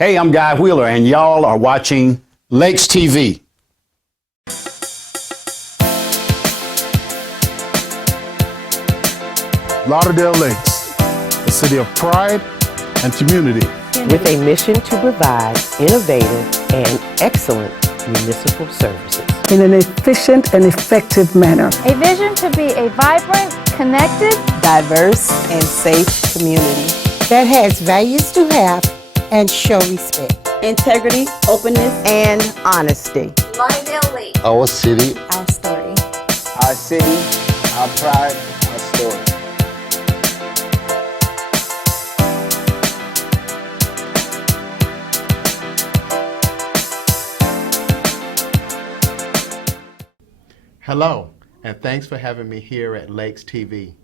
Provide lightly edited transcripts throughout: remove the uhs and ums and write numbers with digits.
Hey, I'm Guy Wheeler, and y'all are watching Lakes TV. Lauderdale Lakes, a city of pride and community. With a mission to provide innovative and excellent municipal services. In an efficient and effective manner. A vision to be a vibrant, connected, Diverse and safe community. That has values to have and show respect. Integrity, openness, And honesty. Lauderdale Lakes. Our city, Our story. Our city, our pride, our story. Hello, and thanks for having me here at Lakes TV.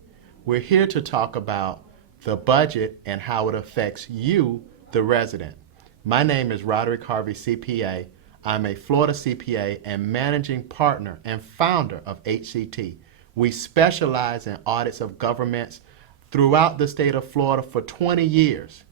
We're here to talk about the budget and how it affects you, the resident. My name is Roderick Harvey CPA. I'm a Florida CPA and managing partner and founder of HCT. We specialize in audits of governments throughout the state of Florida for 20 years.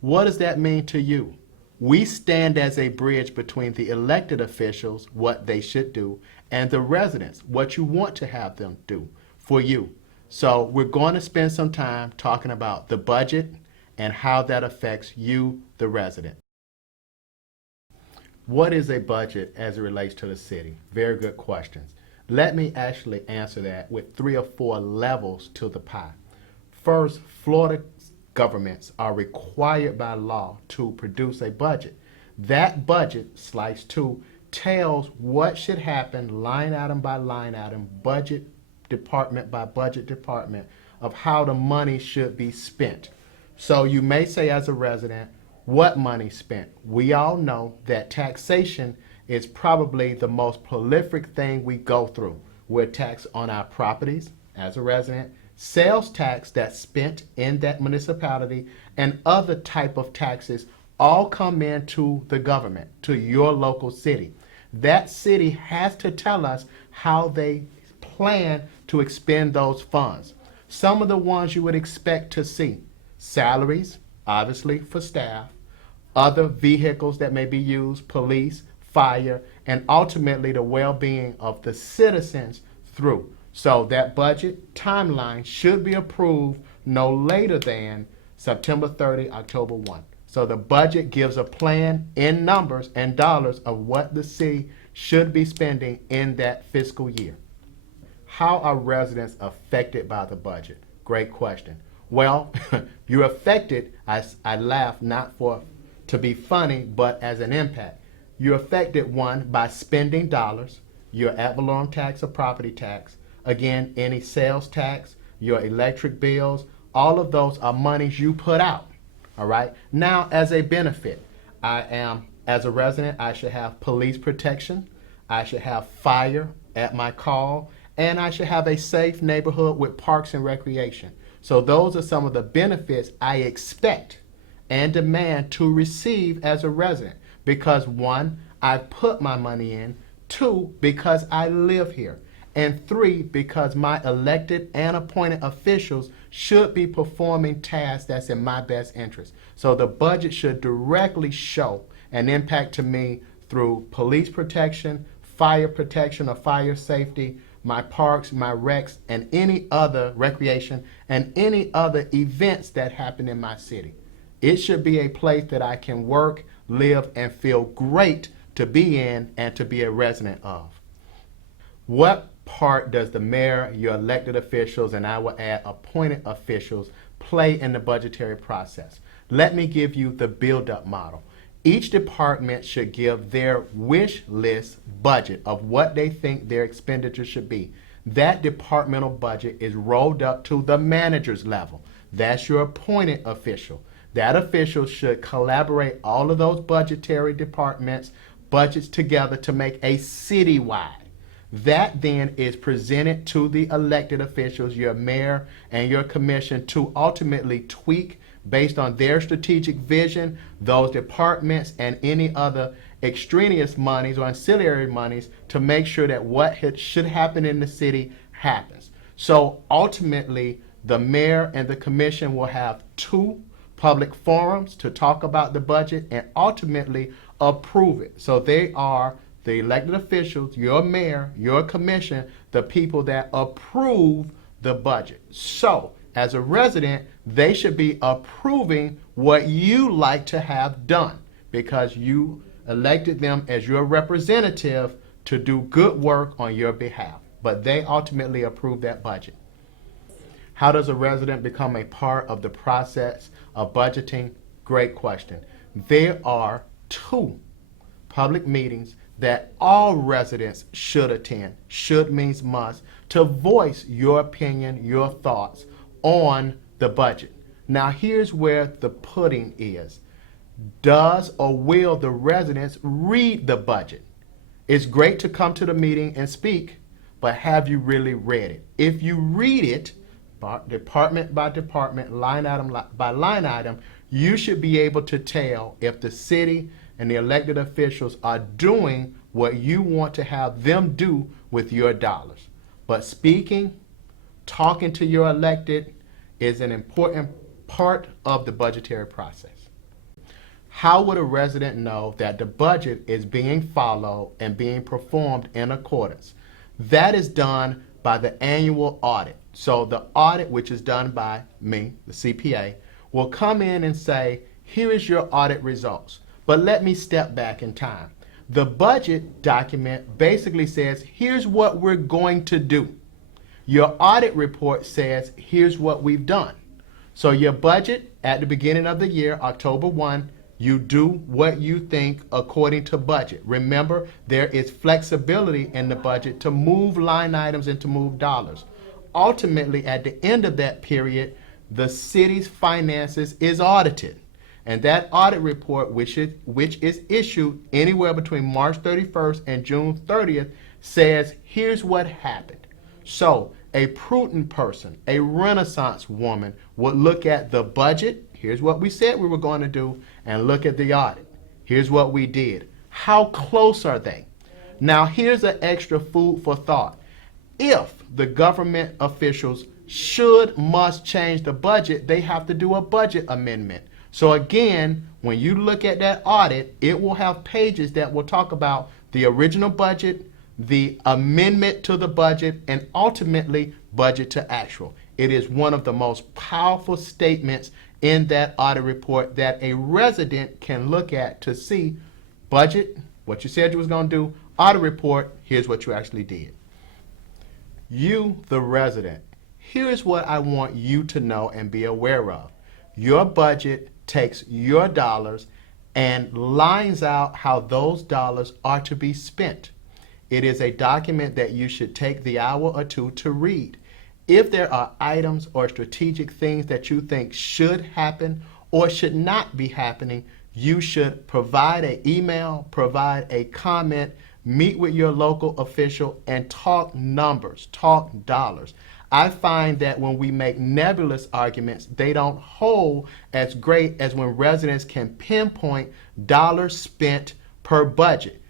What does that mean to you? We stand as a bridge between the elected officials, what they should do, and the residents, what you want to have them do for you. So we're going to spend some time talking about the budget and how that affects you, the resident. What is a budget as it relates to the city? Very good questions. Let me actually answer that with 3 or 4 levels to the pie. First, Florida governments are required by law to produce a budget. That budget, slice 2, tells what should happen line item by line item, budget department by budget department, of how the money should be spent. So you may say as a resident, what money spent? We all know that taxation is probably the most prolific thing we go through. We're taxed on our properties as a resident, sales tax that's spent in that municipality, and other type of taxes all come into the government, to your local city. That city has to tell us how they plan to expend those funds. Some of the ones you would expect to see: salaries, obviously for staff, other vehicles that may be used, police, fire, and ultimately the well-being of the citizens through. So that budget timeline should be approved no later than September 30, October 1. So the budget gives a plan in numbers and dollars of what the city should be spending in that fiscal year. How are residents affected by the budget? Great question. Well, you're affected, I laugh not to be funny, but as an impact. You're affected, 1, by spending dollars, your ad valorem tax or property tax, again, any sales tax, your electric bills, all of those are monies you put out, all right? Now, as a benefit, as a resident, I should have police protection, I should have fire at my call, and I should have a safe neighborhood with parks and recreation. So those are some of the benefits I expect and demand to receive as a resident because 1, I put my money in, 2, because I live here, and 3, because my elected and appointed officials should be performing tasks that's in my best interest. So the budget should directly show an impact to me through police protection, fire protection or fire safety, my parks, my recs, and any other recreation and any other events that happen in my city. It should be a place that I can work, live, and feel great to be in and to be a resident of. What part does the mayor, your elected officials, and I will add appointed officials, play in the budgetary process? Let me give you the build-up model. Each department should give their wish list budget of what they think their expenditure should be. That departmental budget is rolled up to the manager's level. That's your appointed official. That official should collaborate all of those budgetary departments' budgets together to make a citywide. That then is presented to the elected officials, your mayor and your commission, to ultimately tweak based on their strategic vision, those departments and any other extraneous monies or ancillary monies to make sure that what should happen in the city happens. So ultimately, the mayor and the commission will have 2 public forums to talk about the budget, and ultimately approve it. So they are the elected officials, your mayor, your commission, the people that approve the budget. So as a resident, they should be approving what you like to have done because you elected them as your representative to do good work on your behalf. But they ultimately approve that budget. How does a resident become a part of the process of budgeting? Great question. There are 2 public meetings that all residents should attend. Should means must, to voice your opinion, your thoughts on the budget. Now here's where the pudding is. Does or will the residents read the budget? It's great to come to the meeting and speak, but have you really read it? If you read it, department by department, line item by line item, you should be able to tell if the city and the elected officials are doing what you want to have them do with your dollars. But speaking, talking to your elected is an important part of the budgetary process. How would a resident know that the budget is being followed and being performed in accordance? That is done by the annual audit. So the audit, which is done by me, the CPA, will come in and say, here is your audit results. But let me step back in time. The budget document basically says, here's what we're going to do. Your audit report says, here's what we've done. So your budget at the beginning of the year, October 1, you do what you think according to budget. Remember, there is flexibility in the budget to move line items and to move dollars. Ultimately, at the end of that period, the city's finances is audited. And that audit report, which is issued anywhere between March 31st and June 30th, says, here's what happened. So a prudent person, a Renaissance woman, would look at the budget, here's what we said we were going to do, and look at the audit. Here's what we did. How close are they? Now here's an extra food for thought. If the government officials must change the budget, they have to do a budget amendment. So again, when you look at that audit, it will have pages that will talk about the original budget, the amendment to the budget, and ultimately budget to actual. It is one of the most powerful statements in that audit report that a resident can look at to see budget, what you said you was going to do, audit report, here's what you actually did. You, the resident, here's what I want you to know and be aware of. Your budget takes your dollars and lines out how those dollars are to be spent. It is a document that you should take the hour or 2 to read. If there are items or strategic things that you think should happen or should not be happening, you should provide an email, provide a comment, meet with your local official, and talk numbers, talk dollars. I find that when we make nebulous arguments, they don't hold as great as when residents can pinpoint dollars spent per budget.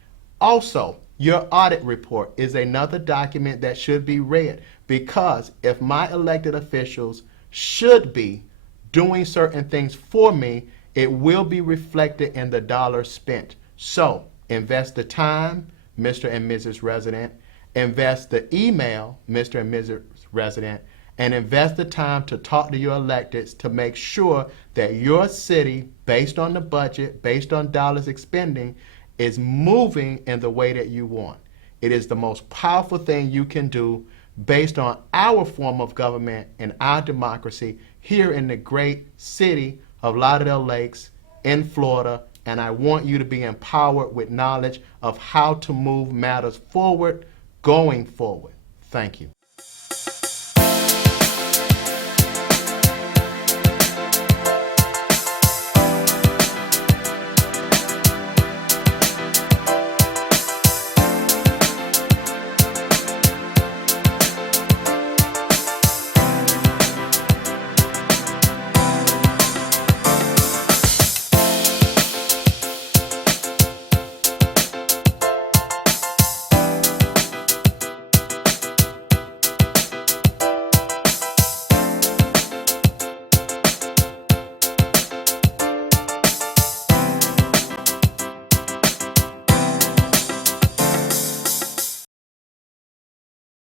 Also, your audit report is another document that should be read, because if my elected officials should be doing certain things for me, it will be reflected in the dollars spent. So invest the time, Mr. and Mrs. Resident, invest the email, Mr. and Mrs. Resident, and invest the time to talk to your electeds to make sure that your city, based on the budget, based on dollars expending, is moving in the way that you want. It is the most powerful thing you can do based on our form of government and our democracy here in the great city of Lauderdale Lakes in Florida. And I want you to be empowered with knowledge of how to move matters forward, going forward. Thank you.